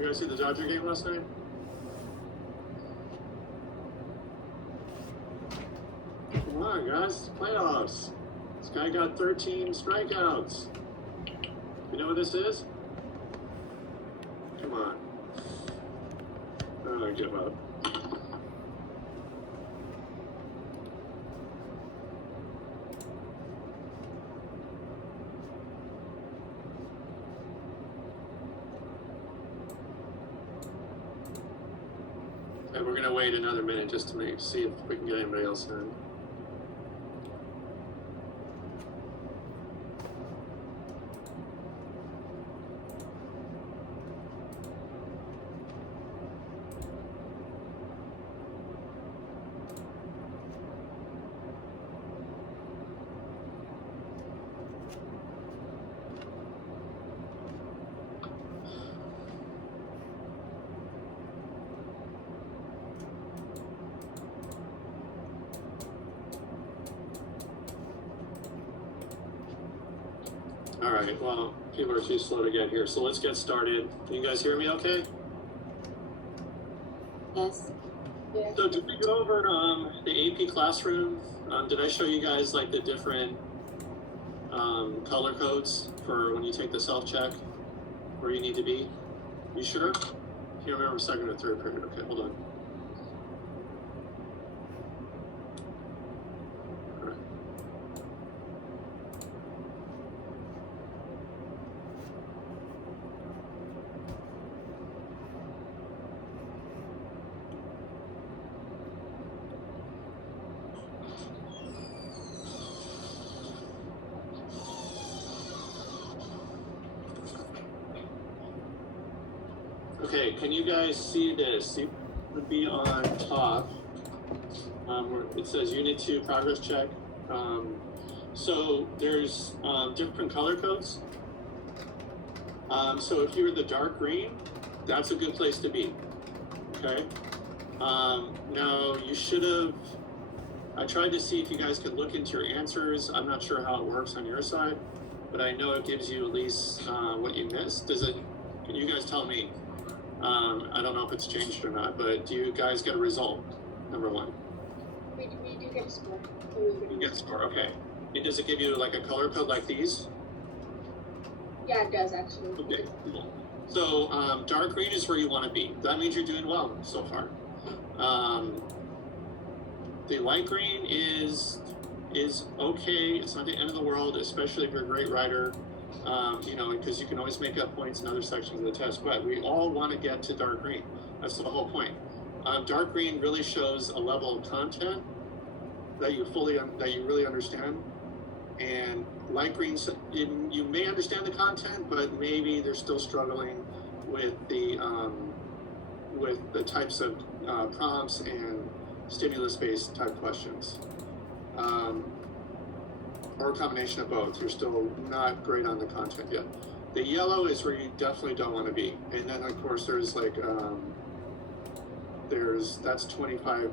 You guys see the Dodger game last night? Come on, guys. Playoffs. This guy got 13 strikeouts. You know what this is? Come on. I give up. And we're gonna wait another minute just to see if we can get anybody else in. All right, well, people are too slow to get here, so let's get started. Can you guys hear me okay? Yes. Yeah. So did we go over the AP classroom? Did I show you guys like the different color codes for when you take the self-check, where you need to be? You sure? Can't remember second or third period. Okay, hold on. Okay, can you guys see this? It would be on top. Where it says Unit 2 progress check. So there's different color codes. So if you're the dark green, that's a good place to be. Okay. Now you should have. I tried to see if you guys could look into your answers. I'm not sure how it works on your side, but I know it gives you at least what you missed. Does it? Can you guys tell me? I don't know if it's changed or not, but do you guys get a result? Number one. We do get a score. You get a score, okay. And does it give you like a color code like these? Yeah, it does actually. Okay, cool. So dark green is where you want to be. That means you're doing well so far. The light green is okay. It's not the end of the world, especially if you're a great writer. You know, because you can always make up points in other sections of the test, but we all want to get to dark green. That's the whole point. Dark green really shows a level of content that you really understand, and light green, you may understand the content, but maybe they're still struggling with the types of prompts and stimulus-based type questions. Or a combination of both. You're still not great on the content yet. The yellow is where you definitely don't want to be. And then of course there's like, that's 25%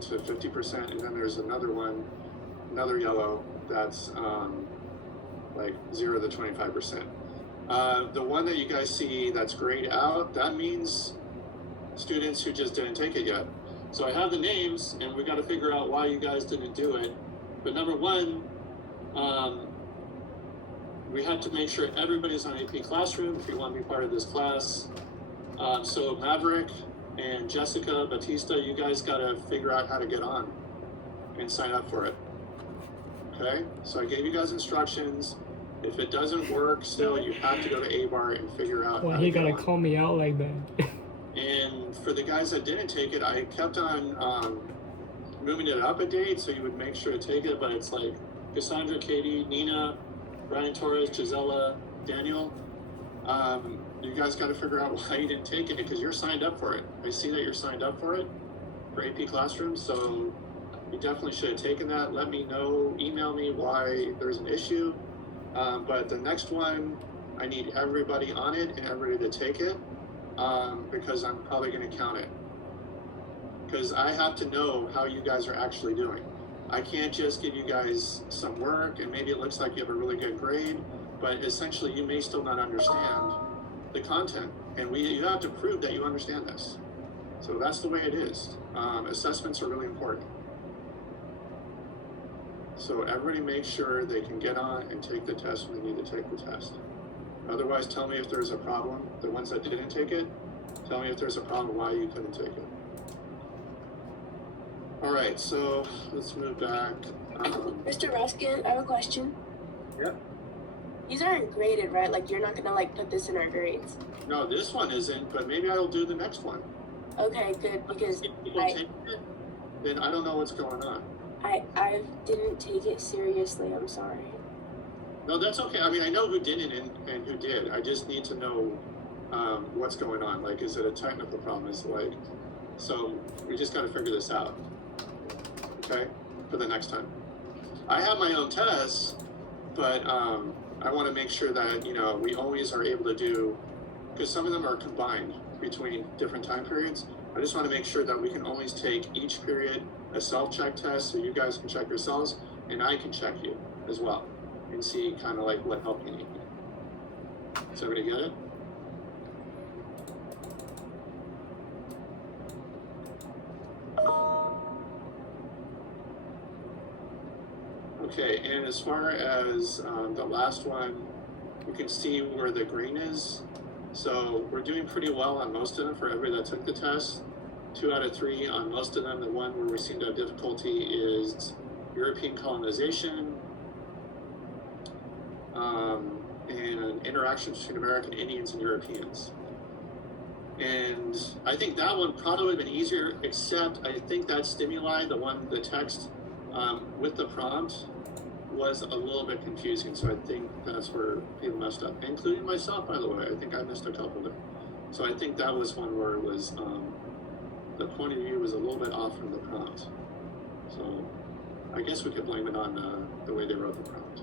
to 50%. And then there's another yellow that's like 0 to 25%. The one that you guys see that's grayed out, that means students who just didn't take it yet. So I have the names and we got to figure out why you guys didn't do it. But number one, we have to make sure everybody's on AP Classroom if you want to be part of this class. So Maverick and Jessica Batista, you guys got to figure out how to get on and sign up for it. Okay, so I gave you guys instructions. If it doesn't work, still you have to go to ABAR and figure out. Well, he gotta call me out like that. And for the guys that didn't take it, I kept on moving it up a date so you would make sure to take it, but it's like Cassandra, Katie, Nina, Ryan Torres, Gisela, Daniel. You guys got to figure out why you didn't take it because you're signed up for it. I see that you're signed up for it, for AP Classroom, so you definitely should have taken that. Let me know, email me why there's an issue. But the next one, I need everybody on it and everybody to take it because I'm probably going to count it. Because I have to know how you guys are actually doing. I can't just give you guys some work and maybe it looks like you have a really good grade, but essentially you may still not understand the content. And you have to prove that you understand this. So that's the way it is. Assessments are really important. So everybody make sure they can get on and take the test when they need to take the test. Otherwise, tell me if there's a problem. The ones that didn't take it, tell me if there's a problem why you couldn't take it. All right, so let's move back. Mr. Ruskin, I have a question. Yep. These aren't graded, right? Like, you're not gonna, like, put this in our grades. No, this one isn't, but maybe I'll do the next one. Okay, good, because If people take it, then I don't know what's going on. I didn't take it seriously, I'm sorry. No, that's okay. I mean, I know who didn't and who did. I just need to know what's going on. Like, is it a technical problem? Is like, so we just got to figure this out. Okay, for the next time. I have my own tests, but I want to make sure that we always are able to do, because some of them are combined between different time periods. I just want to make sure that we can always take each period a self-check test, so you guys can check yourselves, and I can check you as well, and see kind of like what help you need. Does everybody get it? Okay, and as far as the last one, you can see where the green is. So we're doing pretty well on most of them for everybody that took the test. 2 out of 3 on most of them. The one where we seem to have difficulty is European colonization and interactions between American Indians and Europeans. And I think that one probably would have been easier, except I think that stimuli, the text with the prompt, was a little bit confusing. So I think that's where people messed up, including myself, by the way. I think I missed a couple there. So I think that was one where it was, the point of view was a little bit off from the prompt. So I guess we could blame it on the way they wrote the prompt.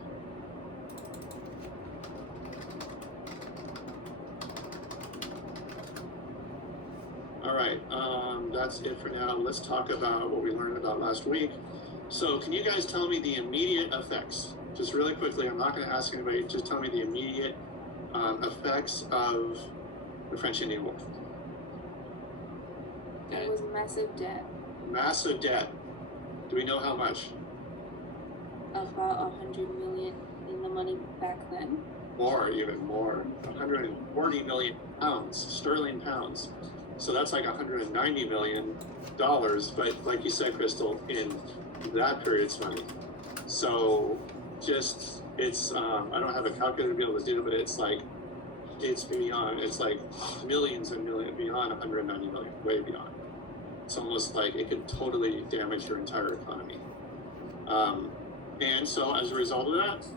All right, that's it for now. Let's talk about what we learned about last week. So can you guys tell me the immediate effects? Just really quickly, I'm not going to ask anybody, just tell me the immediate effects of the French Indian War. It was massive debt. Massive debt. Do we know how much? About 100 million in the money back then. More, even more. 140 million pounds, sterling pounds. So that's like $190 million, but like you said, Crystal, in that period's money. So just, it's, I don't have a calculator to be able to do it, but it's like millions and millions, beyond 190 million, way beyond. It's almost like it could totally damage your entire economy. And so as a result of that,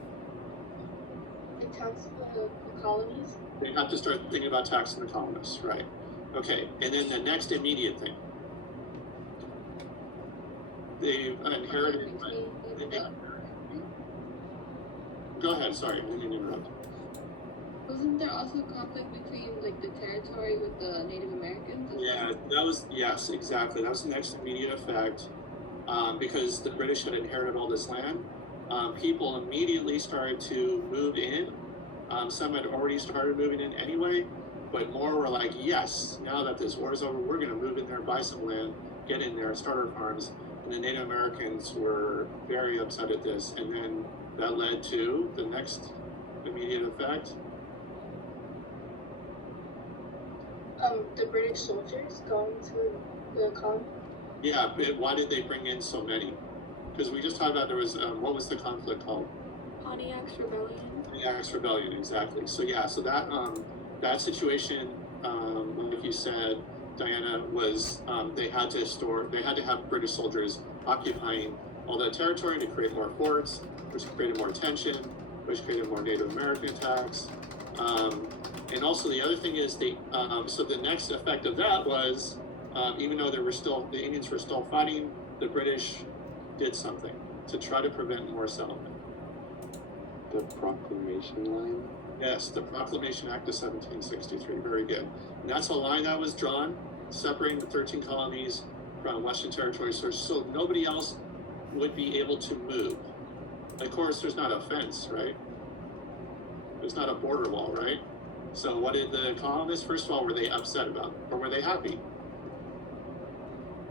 It taxed the colonies. they have to start thinking about taxing the colonists, right? Okay, and then the next immediate thing. They've inherited. Go ahead, sorry, I didn't interrupt. Wasn't there also conflict between like the territory with the Native Americans? Yeah, yes, exactly. That was the next immediate effect. Because the British had inherited all this land, people immediately started to move in. Some had already started moving in anyway, but more were like, yes, now that this war is over, we're going to move in there, buy some land, get in there, start our farms. And the Native Americans were very upset at this. And then that led to the next immediate effect. The British soldiers going to the colony. Yeah, but why did they bring in so many? Because we just talked about there was, what was the conflict called? Pontiac's Rebellion. Pontiac's Rebellion, exactly. So yeah, so that situation, like you said, Diana, was they had to have British soldiers occupying all that territory to create more forts, which created more tension, which created more Native American attacks. And also the other thing is so the next effect of that was, even though the Indians were still fighting, the British did something to try to prevent more settlement. The Proclamation Line? Yes, the Proclamation Act of 1763, very good. And that's a line that was drawn, separating the 13 colonies from Western Territory, so nobody else would be able to move. Of course, there's not a fence, right? There's not a border wall, right? So what did the colonists, first of all, were they upset about? Or were they happy?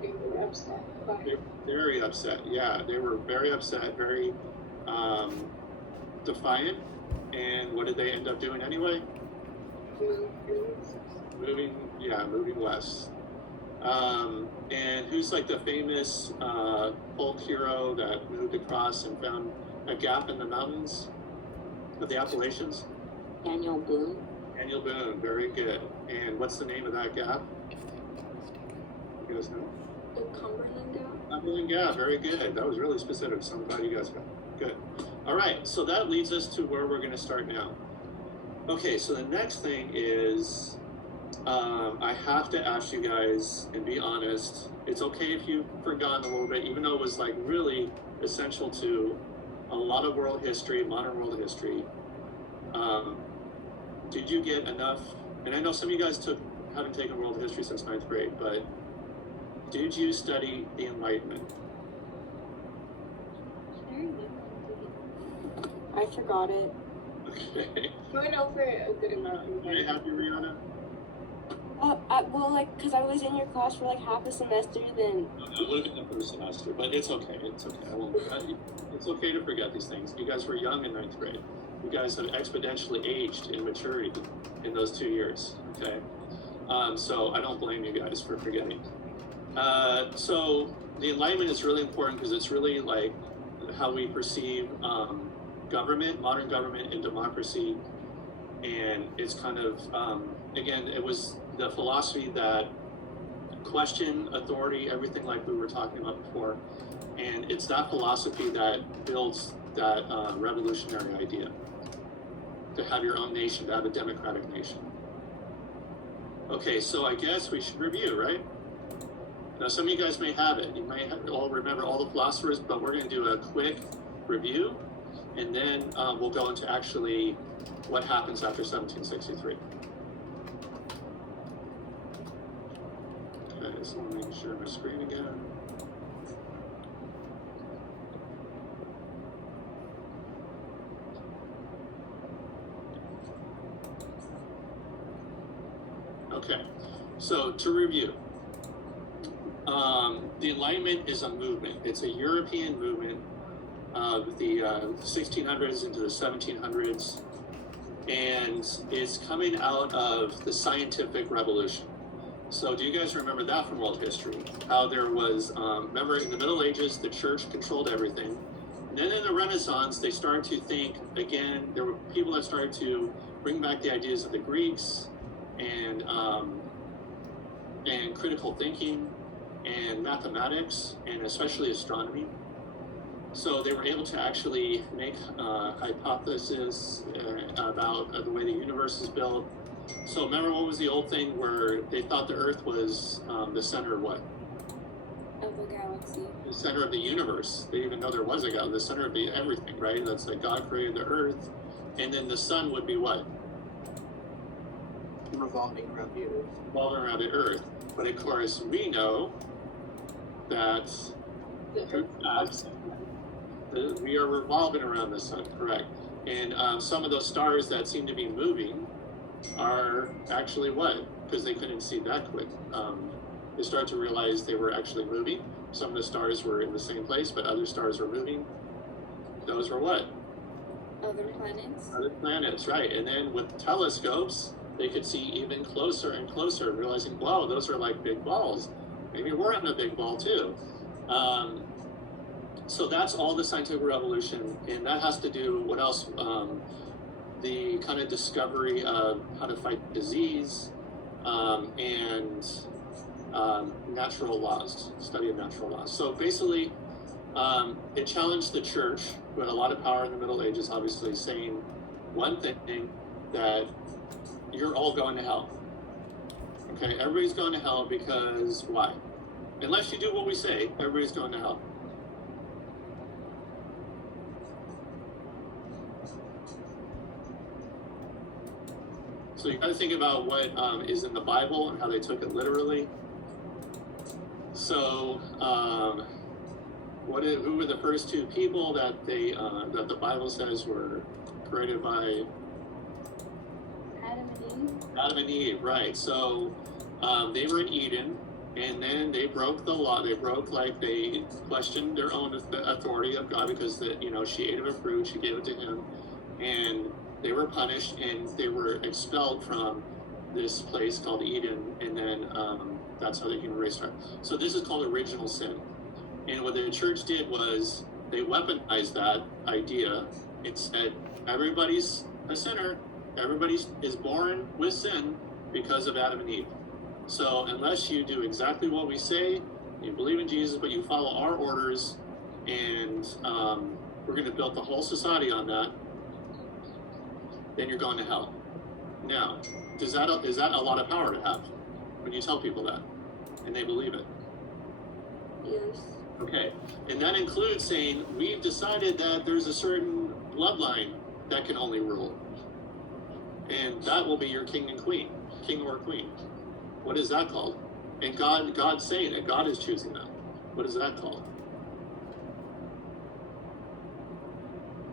They were upset. Why? They were very upset. Yeah, they were very upset, very defiant. And what did they end up doing anyway? Moving west. And who's like the famous folk hero that moved across and found a gap in the mountains of the Appalachians? Daniel Boone. Daniel Boone, very good. And what's the name of that gap? You guys know? The Cumberland Gap. Cumberland Gap, very good. That was really specific, so I'm glad you guys got it. Good. All right, so that leads us to where we're going to start now. Okay, so the next thing is I have to ask you guys, and be honest, it's okay if you've forgotten a little bit, even though it was like really essential to a lot of world history, modern world history. Did you get enough? And I know some of you guys haven't taken world history since 9th grade, but did you study the Enlightenment? I forgot it. Okay. We went over a good amount. Are you happy, Rihanna? Well, like, because I was in your class for like half a semester, then. It would have been the first semester, but it's okay. It's okay. It's okay to forget these things. You guys were young in 9th grade. You guys have exponentially aged in maturity in those 2 years. Okay, so I don't blame you guys for forgetting. So the Enlightenment is really important because it's really like how we perceive government, modern government, and democracy. And it's kind of again, it was the philosophy that questioned authority, everything like we were talking about before. And it's that philosophy that builds that revolutionary idea to have your own nation, to have a democratic nation. Okay, so I guess we should review, right? Now, some of you guys may have it. You may all remember all the philosophers, but we're going to do a quick review, and then we'll go into actually what happens after 1763. Okay, so let me share my screen again. Okay, so to review, the Enlightenment is a movement. It's a European movement of the 1600s into the 1700s, and it's coming out of the scientific revolution. So do you guys remember that from world history? How there was, remember in the Middle Ages, the church controlled everything. And then in the Renaissance, they started to think, again, there were people that started to bring back the ideas of the Greeks and critical thinking and mathematics and especially astronomy. So they were able to actually make hypotheses about the way the universe is built. So remember, what was the old thing where they thought the Earth was the center of what? Of the galaxy. The center of the universe. They didn't even know there was a galaxy. The center of everything, right? That's like God created the Earth, and then the sun would be what? Revolving around the Earth. Revolving around the Earth. But of course, we know that we are revolving around the sun, correct? And some of those stars that seem to be moving are actually what? Because they couldn't see that quick. They started to realize they were actually moving. Some of the stars were in the same place, but other stars were moving. Those were what? Other planets. Other planets, right. And then with telescopes, they could see even closer and closer, realizing, wow, those are like big balls. Maybe we're on a big ball too. So that's all the scientific revolution, and that has to do, what else? The kind of discovery of how to fight disease, and natural laws, study of natural laws. So basically, it challenged the church, who had a lot of power in the Middle Ages, obviously, saying one thing, that you're all going to hell. Okay, everybody's going to hell because why? Unless you do what we say, everybody's going to hell. So you got to think about what is in the Bible and how they took it literally. So, who were the first two people that the Bible says were created by? Adam and Adam and Eve, right? So they were in Eden, and then they broke the law. They questioned their own authority of God because she ate of a fruit, she gave it to him, and they were punished and they were expelled from this place called Eden, and then that's how the human race started. So this is called original sin. And what the church did was they weaponized that idea. It said everybody's a sinner, everybody is born with sin because of Adam and Eve. So unless you do exactly what we say, you believe in Jesus, but you follow our orders, and we're going to build the whole society on that, then you're going to hell. Now, is that a lot of power to have when you tell people that and they believe it? Yes. Okay, and that includes saying we've decided that there's a certain bloodline that can only rule, and that will be your king and queen, king or queen. What is that called? And God's saying it. God is choosing that. What is that called?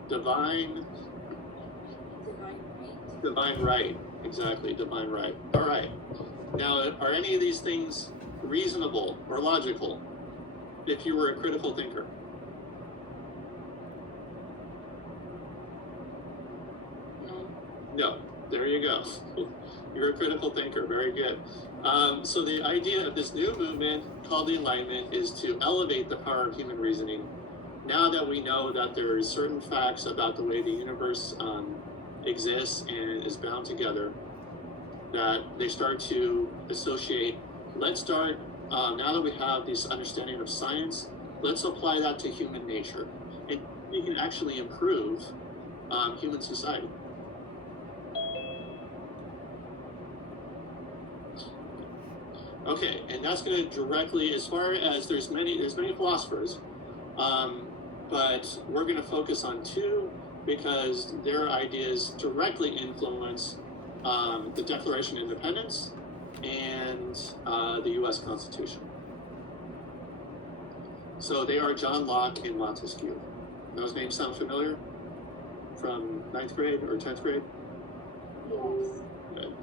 Divine right. Exactly, divine right. All right. Now, are any of these things reasonable or logical if you were a critical thinker? No. There you go. You're a critical thinker. Very good. So the idea of this new movement called the Enlightenment is to elevate the power of human reasoning. Now that we know that there are certain facts about the way the universe exists and is bound together, that they start to associate, let's start, now that we have this understanding of science, let's apply that to human nature. And we can actually improve human society. Okay, and that's going to directly, as far as there's many philosophers, but we're going to focus on two because their ideas directly influence the Declaration of Independence and the U.S. Constitution. So they are John Locke and Montesquieu. Those names sound familiar from 9th grade or 10th grade? Yes. Good.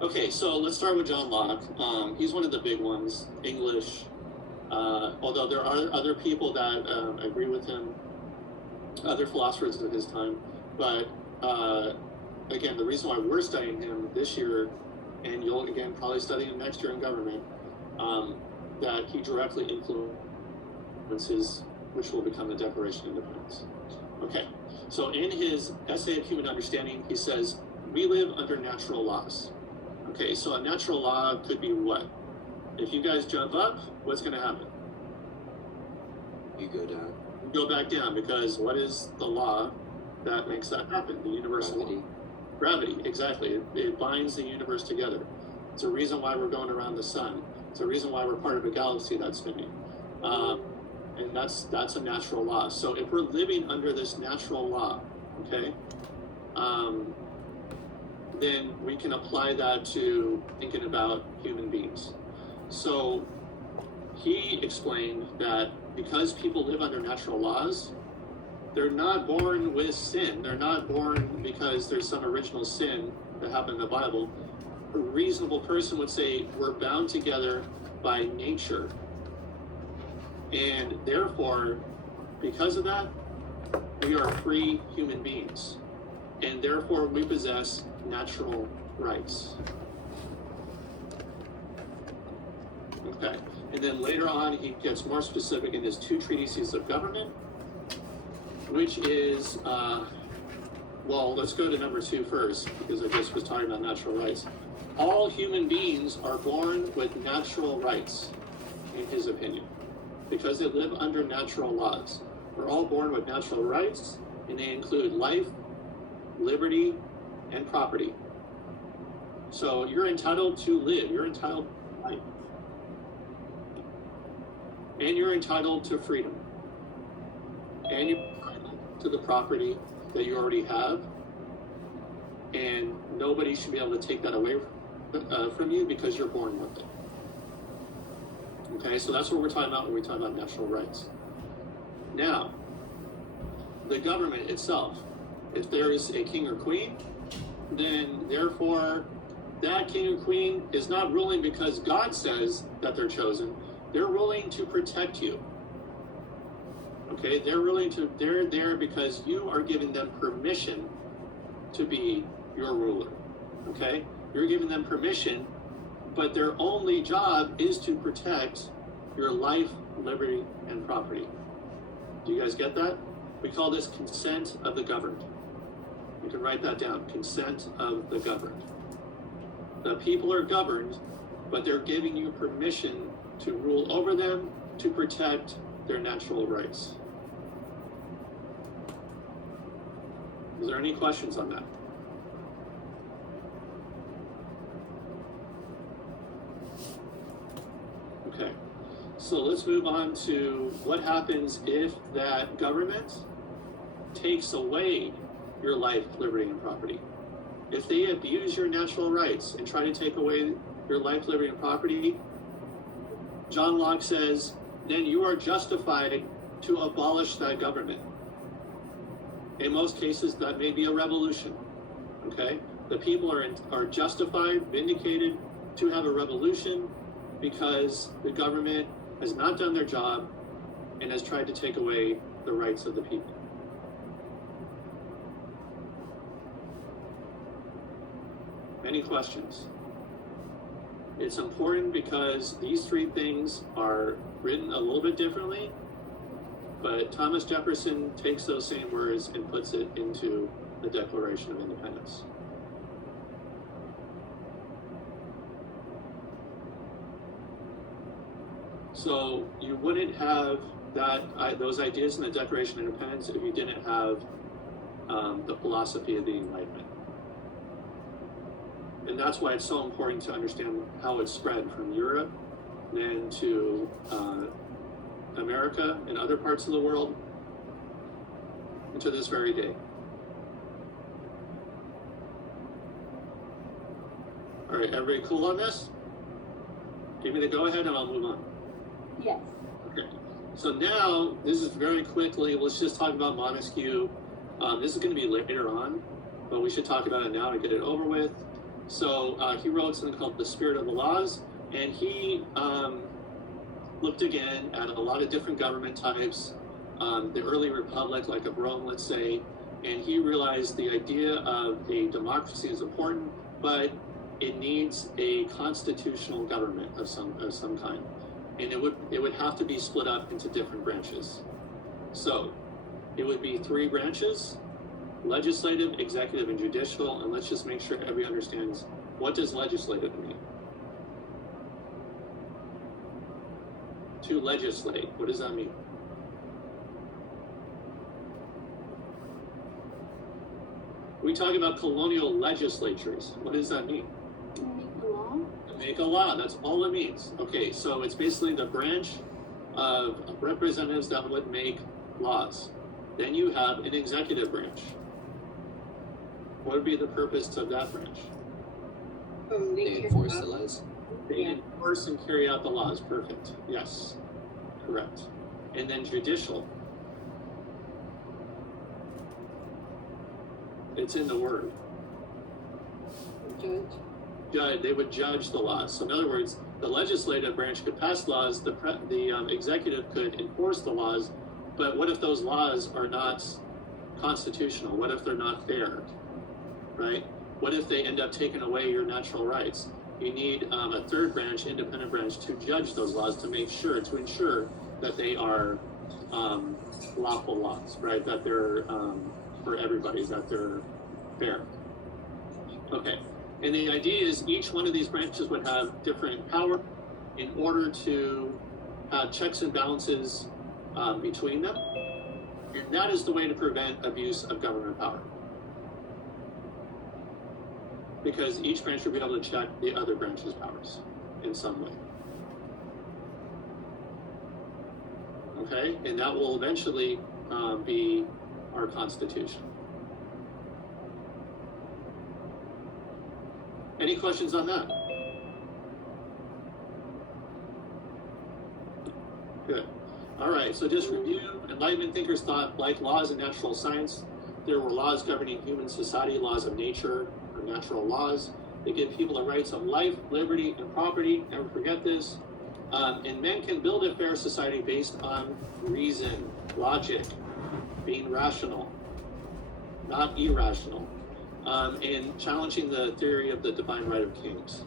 Okay, so let's start with John Locke. He's one of the big ones, English. Although there are other people that agree with him, other philosophers of his time. But again, the reason why we're studying him this year, and you'll again probably study him next year in government, that he directly influences, which will become the Declaration of Independence. Okay, so in his Essay of Human Understanding, he says, we live under natural laws. Okay, so a natural law could be what? If you guys jump up, what's going to happen? You go down. You go back down, because what is the law that makes that happen? The universal law. Gravity, exactly. It binds the universe together. It's a reason why we're going around the sun. It's a reason why we're part of a galaxy that's spinning. And that's a natural law. So if we're living under this natural law, okay, then we can apply that to thinking about human beings. So he explained that because people live under natural laws, they're not born with sin. They're not born because there's some original sin that happened in the Bible. A reasonable person would say we're bound together by nature. And therefore, because of that, we are free human beings. And therefore, we possess natural rights. Okay. And then later on, he gets more specific in his 2 treatises of government, which is, well, let's go to number 2 first, because I just was talking about natural rights. All human beings are born with natural rights, in his opinion, because they live under natural laws. We're all born with natural rights, and they include life, liberty, and property. So you're entitled to live. You're entitled to life. And you're entitled to freedom. And you're entitled to the property that you already have. And nobody should be able to take that away from you because you're born with it. Okay, so that's what we're talking about when we talk about natural rights. Now, the government itself, if there is a king or queen, then therefore that king or queen is not ruling because God says that they're chosen. They're ruling to protect you. Okay, they're there because you are giving them permission to be your ruler. Okay, you're giving them permission, but their only job is to protect your life, liberty, and property. Do you guys get that? We call this consent of the governed. You can write that down, consent of the governed. The people are governed, but they're giving you permission to rule over them to protect their natural rights. Is there any questions on that? Okay, so let's move on to what happens if that government takes away your life, liberty, and property. If they abuse your natural rights and try to take away your life, liberty, and property, John Locke says, then you are justified to abolish that government. In most cases, that may be a revolution. Okay? The people are justified, vindicated to have a revolution because the government has not done their job and has tried to take away the rights of the people. Any questions? It's important because these three things are written a little bit differently, but Thomas Jefferson takes those same words and puts it into the Declaration of Independence. So you wouldn't have those ideas in the Declaration of Independence if you didn't have the philosophy of the Enlightenment. And that's why it's so important to understand how it spread from Europe then to America and other parts of the world and to this very day. All right, everybody cool on this? Give me the go-ahead and I'll move on. Yes. Okay, so now, this is very quickly, let's just talk about Montesquieu. This is going to be later on, but we should talk about it now to get it over with. So he wrote something called The Spirit of the Laws, and he looked again at a lot of different government types, the early republic, like of Rome, let's say, and he realized the idea of a democracy is important, but it needs a constitutional government of some kind. And it would have to be split up into different branches. So it would be 3 branches: legislative, executive, and judicial. And let's just make sure everybody understands, what does legislative mean? To legislate, what does that mean? We talk about colonial legislatures. What does that mean? Make a law. Make a law, that's all it means. Okay, so it's basically the branch of representatives that would make laws. Then you have an executive branch. What would be the purpose of that branch? They enforce the laws. They enforce and carry out the laws. Perfect. Yes, correct. And then judicial. It's in the word. Judge. They would judge the laws. So in other words, the legislative branch could pass laws, the executive could enforce the laws, but what if those laws are not constitutional? What if they're not fair, right? What if they end up taking away your natural rights? You need a third branch, independent branch, to judge those laws, to ensure that they are lawful laws, right? That they're for everybody, that they're fair. Okay. And the idea is each one of these branches would have different power in order to have checks and balances between them. And that is the way to prevent abuse of government power. Because each branch would be able to check the other branch's powers in some way. Okay, and that will eventually be our Constitution. Any questions on that? Good. All right, so just review. Enlightenment thinkers thought, like laws in natural science, there were laws governing human society, laws of nature, or natural laws. They give people the rights of life, liberty, and property. Never forget this. And men can build a fair society based on reason, logic, being rational, not irrational, and challenging the theory of the divine right of kings,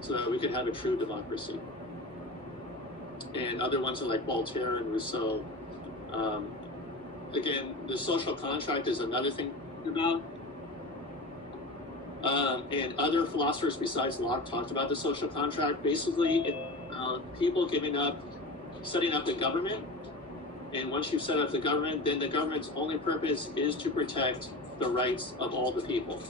so that we could have a true democracy. And other ones are like Voltaire and Rousseau. Again, the social contract is another thing about. And other philosophers besides Locke talked about the social contract. Basically, people setting up the government. And once you've set up the government, then the government's only purpose is to protect the rights of all the people.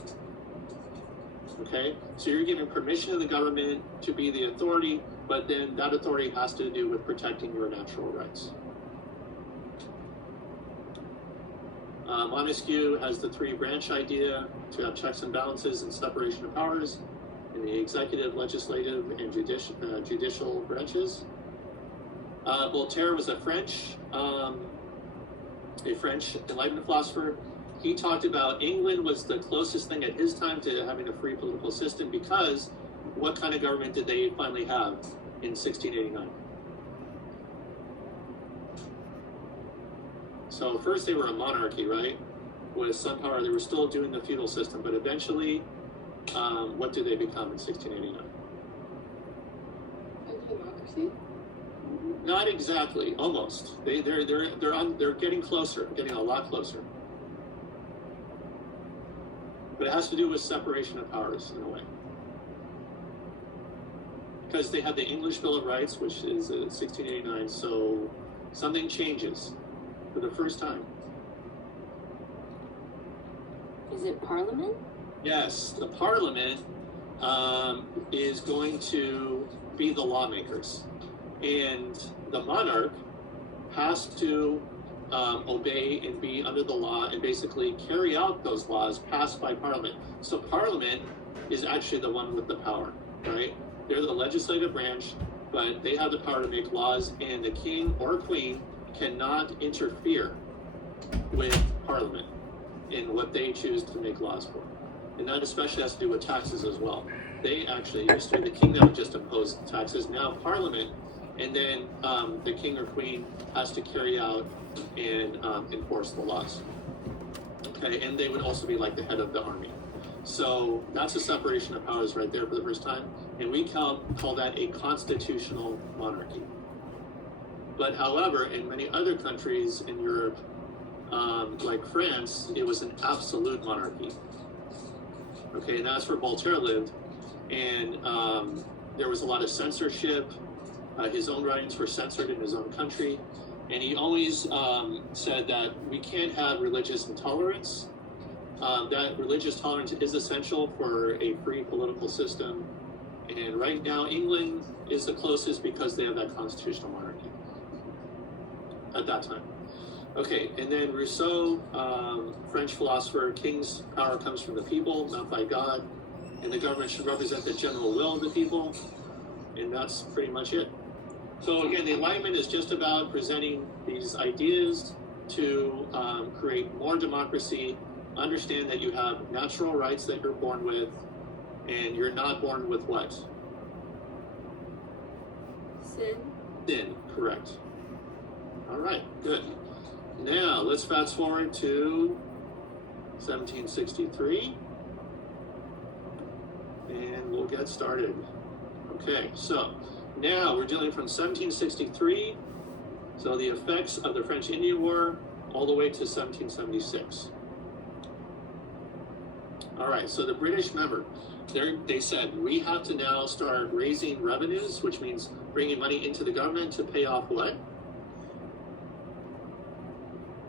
Okay? So you're giving permission to the government to be the authority, but then that authority has to do with protecting your natural rights. Montesquieu has the three-branch idea to have checks and balances and separation of powers in the executive, legislative, and judicial branches. Voltaire was a French Enlightenment philosopher. He talked about England was the closest thing at his time to having a free political system, because what kind of government did they finally have in 1689? So first they were a monarchy, right? With some power. They were still doing the feudal system, but eventually, what did they become in 1689? A democracy? Not exactly, almost. They're getting closer, getting a lot closer. But it has to do with separation of powers in a way. Because they had the English Bill of Rights, which is 1689, so something changes for the first time. Is it Parliament? Yes, the Parliament is going to be the lawmakers. And the monarch has to obey and be under the law and basically carry out those laws passed by Parliament. So Parliament is actually the one with the power, right? They're the legislative branch, but they have the power to make laws, and the king or queen cannot interfere with Parliament in what they choose to make laws for. And that especially has to do with taxes as well. They actually used to be the king that would just impose taxes. Now Parliament, and then the king or queen has to carry out and enforce the laws. Okay, and they would also be like the head of the army. So that's a separation of powers right there for the first time, and we call that a constitutional monarchy. But however, in many other countries in Europe, like France, it was an absolute monarchy. Okay, and that's where Voltaire lived, and there was a lot of censorship. His own writings were censored in his own country, and he always said that we can't have religious intolerance. That religious tolerance is essential for a free political system, and right now England is the closest because they have that constitutional monarchy at that time. Okay, and then Rousseau, French philosopher, king's power comes from the people, not by God, and the government should represent the general will of the people, and that's pretty much it. So again, the Enlightenment is just about presenting these ideas to create more democracy. Understand that you have natural rights that you're born with, and you're not born with what? Sin? Sin, correct. All right, good. Now, let's fast forward to 1763, and we'll get started. Okay, so now we're dealing from 1763, so the effects of the French Indian War, all the way to 1776. All right, so the British, remember, they said, we have to now start raising revenues, which means bringing money into the government to pay off what?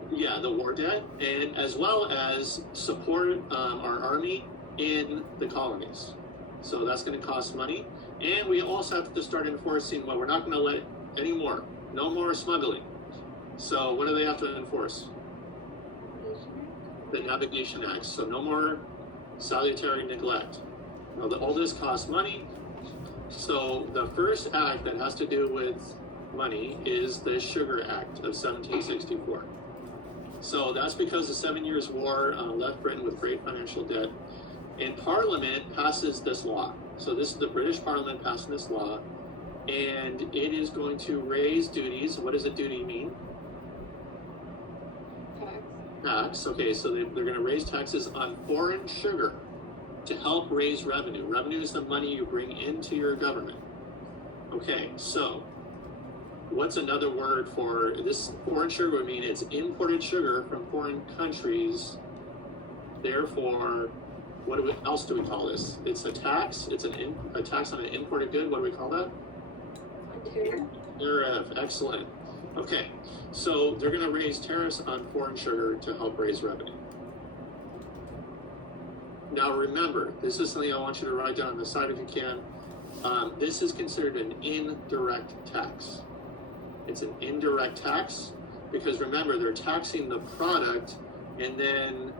Yeah, the war debt, and as well as support our army in the colonies. So that's going to cost money. And we also have to start enforcing, well, we're not going to let any more, no more smuggling. So what do they have to enforce? The Navigation Act. So no more salutary neglect. Well, all this costs money. So the first act that has to do with money is the Sugar Act of 1764. So that's because the 7 Years' War left Britain with great financial debt. And Parliament passes this law. So this is the British Parliament passing this law, and it is going to raise duties. What does a duty mean? Tax. Okay, so they're going to raise taxes on foreign sugar to help raise revenue. Revenue is the money you bring into your government. Okay, so what's another word for this? Foreign sugar would mean it's imported sugar from foreign countries. Therefore, what else do we call this? It's a tax. It's a tax on an imported good. What do we call that? Tariff. Excellent. Okay, so they're going to raise tariffs on foreign sugar to help raise revenue. Now remember, this is something I want you to write down on the side if you can. This is considered an indirect tax. It's an indirect tax because remember, they're taxing the product, and then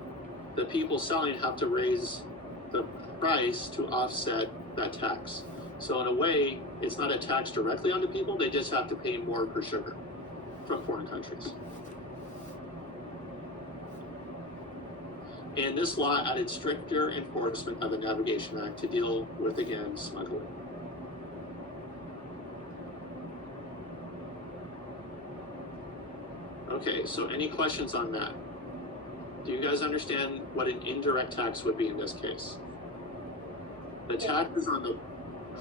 the people selling have to raise the price to offset that tax. So in a way, it's not a tax directly on the people, they just have to pay more for sugar from foreign countries. And this law added stricter enforcement of the Navigation Act to deal with, again, smuggling. Okay, so any questions on that? Do you guys understand what an indirect tax would be in this case? The tax is on the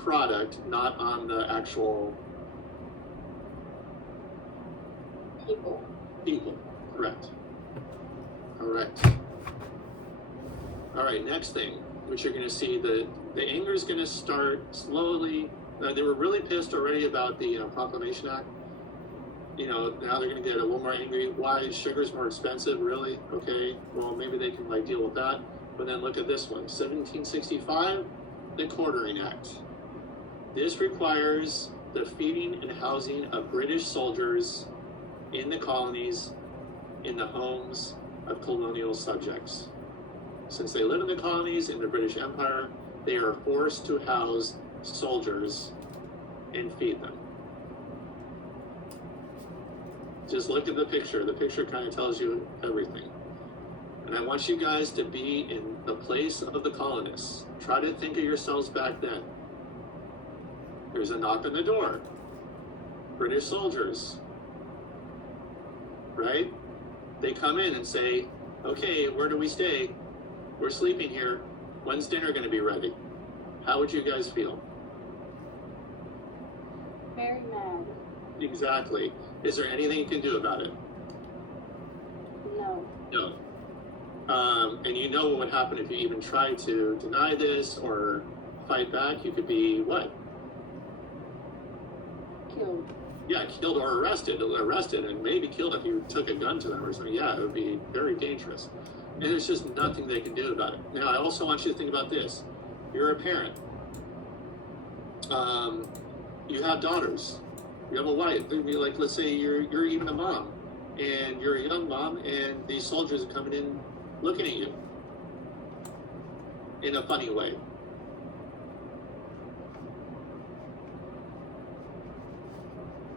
product, not on the actual people. Correct. Correct. All right, next thing, which you're going to see, the anger is going to start slowly. They were really pissed already about the Proclamation Act. Now they're going to get a little more angry. Why? Sugar's more expensive, really? Okay, well, maybe they can deal with that. But then look at this one, 1765, the Quartering Act. This requires the feeding and housing of British soldiers in the colonies, in the homes of colonial subjects. Since they live in the colonies in the British Empire, they are forced to house soldiers and feed them. Just look at the picture. The picture kind of tells you everything. And I want you guys to be in the place of the colonists. Try to think of yourselves back then. There's a knock on the door. British soldiers, right? They come in and say, okay, where do we stay? We're sleeping here. When's dinner going to be ready? How would you guys feel? Very mad. Exactly. Is there anything you can do about it? No. No. And you know what would happen if you even tried to deny this or fight back? You could be what? Killed. Yeah, killed or arrested, and maybe killed if you took a gun to them or something. Yeah, it would be very dangerous. And there's just nothing they can do about it. Now, I also want you to think about this. You're a parent. You have daughters. You have a wife. Like, let's say you're even a mom, and you're a young mom, and these soldiers are coming in looking at you in a funny way.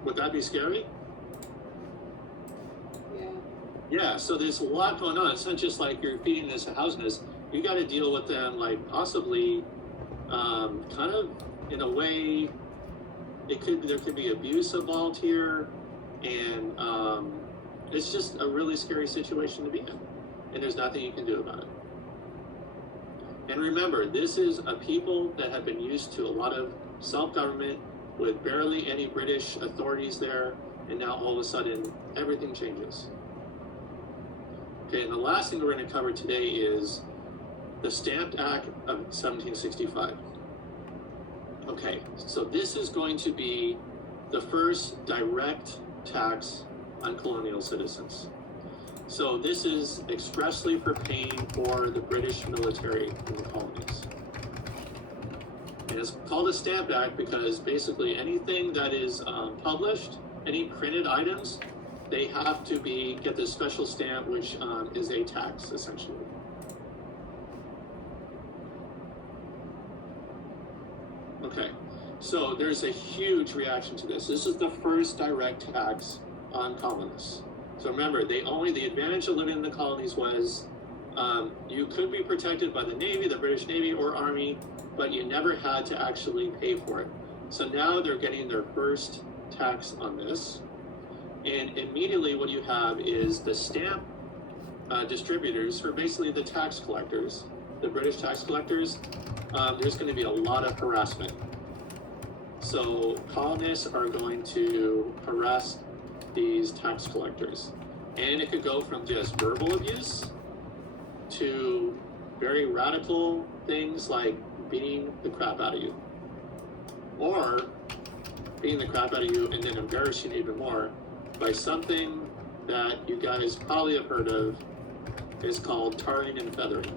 Would that be scary? Yeah. Yeah, so there's a lot going on. It's not just like you're feeding this and housing this. You got to deal with them, like possibly, kind of in a way. There could be abuse involved here, and it's just a really scary situation to be in. And there's nothing you can do about it. And remember, this is a people that have been used to a lot of self-government with barely any British authorities there, and now all of a sudden everything changes. Okay, and the last thing we're going to cover today is the Stamp Act of 1765. Okay, so this is going to be the first direct tax on colonial citizens. So this is expressly for paying for the British military in the colonies. And it's called a Stamp Act because basically anything that is published, any printed items, they have to get this special stamp, which is a tax, essentially. Okay, so there's a huge reaction to this. This is the first direct tax on colonists. So remember, the advantage of living in the colonies was You could be protected by the Navy, the British Navy, or Army, but you never had to actually pay for it. So now they're getting their first tax on this. And immediately what you have is the stamp distributors, who are basically the tax collectors, the British tax collectors. There's going to be a lot of harassment. So colonists are going to harass these tax collectors. And it could go from just verbal abuse to very radical things like beating the crap out of you. Or beating the crap out of you and then embarrassing you even more by something that you guys probably have heard of. Is called tarring and feathering.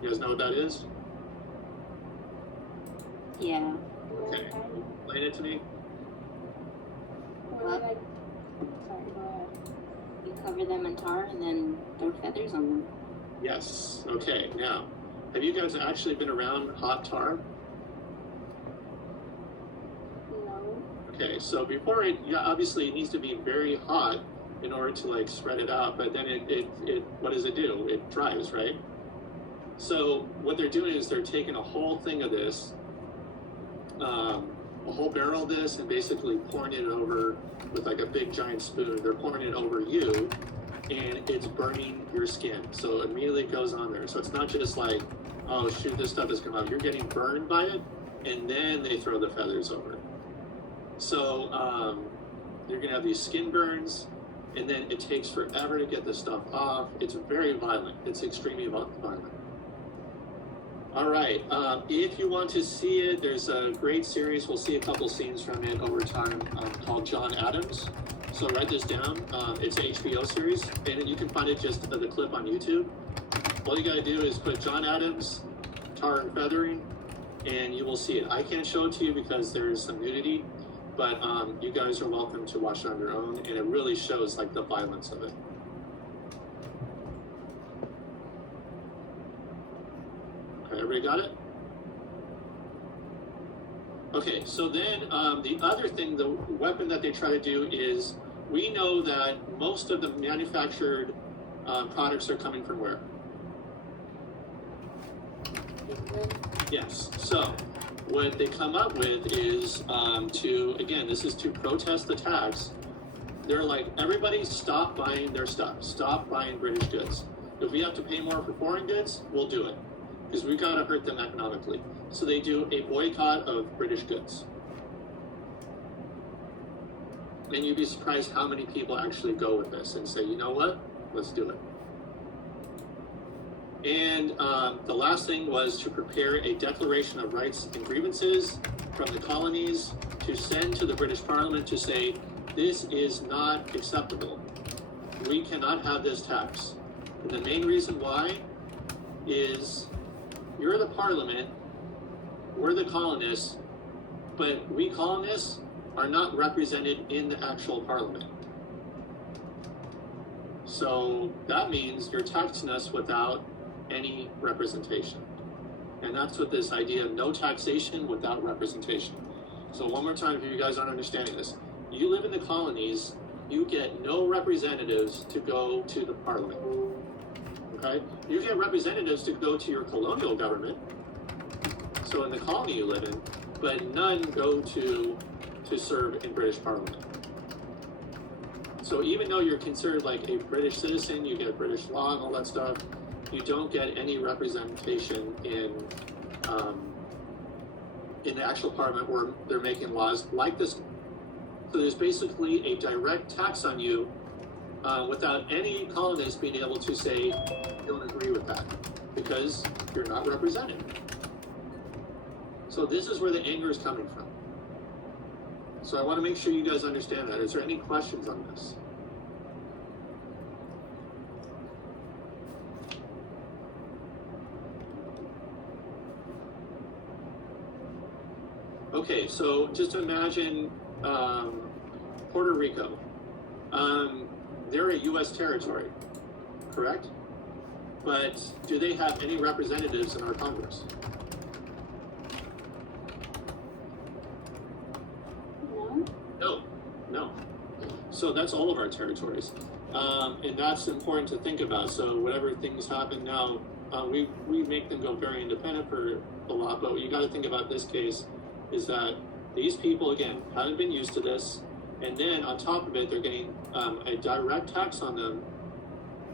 You guys know what that is? Yeah. Okay. Explain it to me. What? Sorry, go ahead. You cover them in tar and then throw feathers on them. Yes. Okay. Now, have you guys actually been around hot tar? No. Okay. So before it, yeah, obviously it needs to be very hot in order to like spread it out, but then it what does it do? It dries, right? So what they're doing is they're taking a whole thing of this, a whole barrel of this, and basically pouring it over with like a big giant spoon. They're pouring it over you, and it's burning your skin. So immediately it goes on there. So it's not just like, oh shoot, this stuff is coming out. You're getting burned by it, and then they throw the feathers over it. So you're gonna have these skin burns. And then it takes forever to get this stuff off. It's very violent. It's extremely violent. All right. If you want to see it, there's a great series. We'll see a couple scenes from it over time called John Adams. So write this down. It's an HBO series, and you can find it just the clip on YouTube. All you gotta do is put John Adams, tar and feathering, and you will see it. I can't show it to you because there's some nudity. But you guys are welcome to watch it on your own, and it really shows like the violence of it. Okay, everybody got it? Okay, so then the other thing, the weapon that they try to do is, we know that most of the manufactured products are coming from where? Yes, so what they come up with is this is to protest the tax. They're like, everybody stop buying their stuff. Stop buying British goods. If we have to pay more for foreign goods, we'll do it. Because we've got to hurt them economically. So they do a boycott of British goods. And you'd be surprised how many people actually go with this and say, you know what, let's do it. And the last thing was to prepare a declaration of rights and grievances from the colonies to send to the British Parliament to say, this is not acceptable. We cannot have this tax. And the main reason why is you're the Parliament, we're the colonists, but we colonists are not represented in the actual Parliament. So that means you're taxing us without any representation. And that's what this idea of no taxation without representation. So one more time, if you guys aren't understanding this, you live in the colonies, you get no representatives to go to the Parliament. Okay? You get representatives to go to your colonial government, so in the colony you live in, but none go to serve in British Parliament. So even though you're considered like a British citizen, you get British law and all that stuff, you don't get any representation in the actual Parliament where they're making laws like this. So there's basically a direct tax on you without any colonists being able to say, I don't agree with that, because you're not represented. So this is where the anger is coming from. So I want to make sure you guys understand that. Is there any questions on this? Okay, so just imagine Puerto Rico. They're a U.S. territory, correct? But do they have any representatives in our Congress? No. No, no. So that's all of our territories. And that's important to think about. So whatever things happen now, we make them go very independent for a lot, but what you got to think about this case is that these people, again, haven't been used to this, and then on top of it, they're getting a direct tax on them,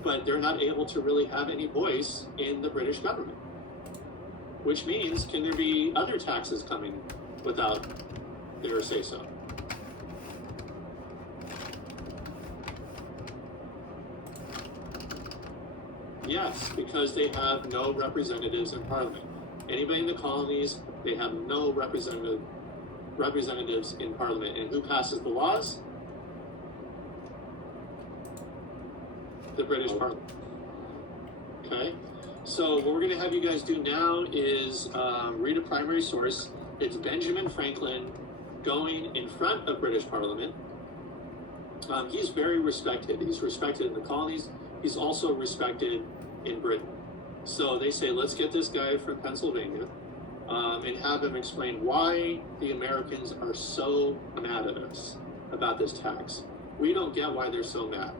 but they're not able to really have any voice in the British government. Which means, can there be other taxes coming without their say-so? Yes, because they have no representatives in Parliament. Anybody in the colonies, they have no representatives in Parliament. And who passes the laws? The British Parliament. Okay? So what we're going to have you guys do now is read a primary source. It's Benjamin Franklin going in front of British Parliament. He's very respected. He's respected in the colonies. He's also respected in Britain. So they say, let's get this guy from Pennsylvania and have him explain why the Americans are so mad at us about this tax. We don't get why they're so mad.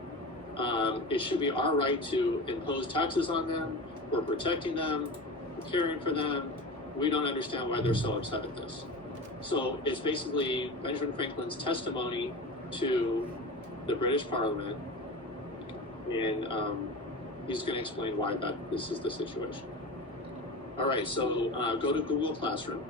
It should be our right to impose taxes on them. We're protecting them, we're caring for them. We don't understand why they're so upset at this. So it's basically Benjamin Franklin's testimony to the British Parliament, and he's going to explain why this is the situation. All right, so go to Google Classroom.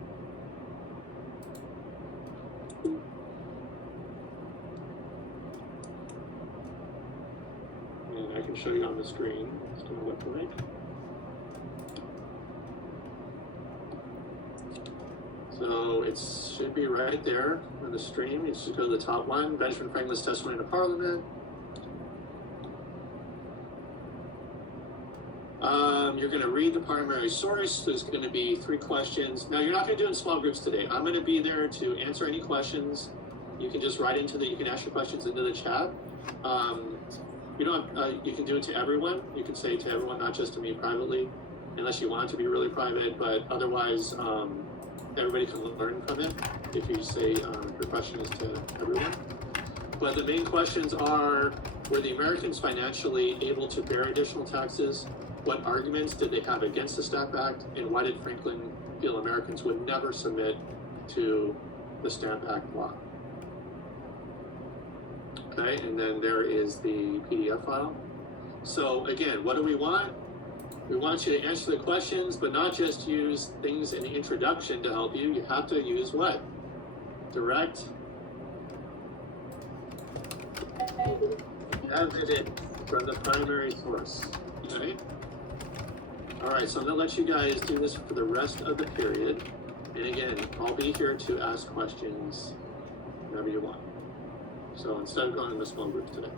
And I can show you on the screen. It's going to look like. So it should be right there on the stream. You should go to the top one, Benjamin Franklin's testimony to Parliament. You're going to read the primary source. There's going to be 3 questions. Now, you're not going to do it in small groups today. I'm going to be there to answer any questions. You can just write you can ask your questions into the chat. You can do it to everyone. You can say to everyone, not just to me privately, unless you want it to be really private, but otherwise, everybody can learn from it if you say your question is to everyone. But the main questions are, were the Americans financially able to bear additional taxes? What arguments did they have against the Stamp Act? And why did Franklin feel Americans would never submit to the Stamp Act law? Okay, and then there is the PDF file. So again, what do we want? We want you to answer the questions, but not just use things in the introduction to help you. You have to use what? Direct evidence from the primary source. Okay? All right, so I'm gonna let you guys do this for the rest of the period. And again, I'll be here to ask questions whenever you want. So instead of going into small groups today.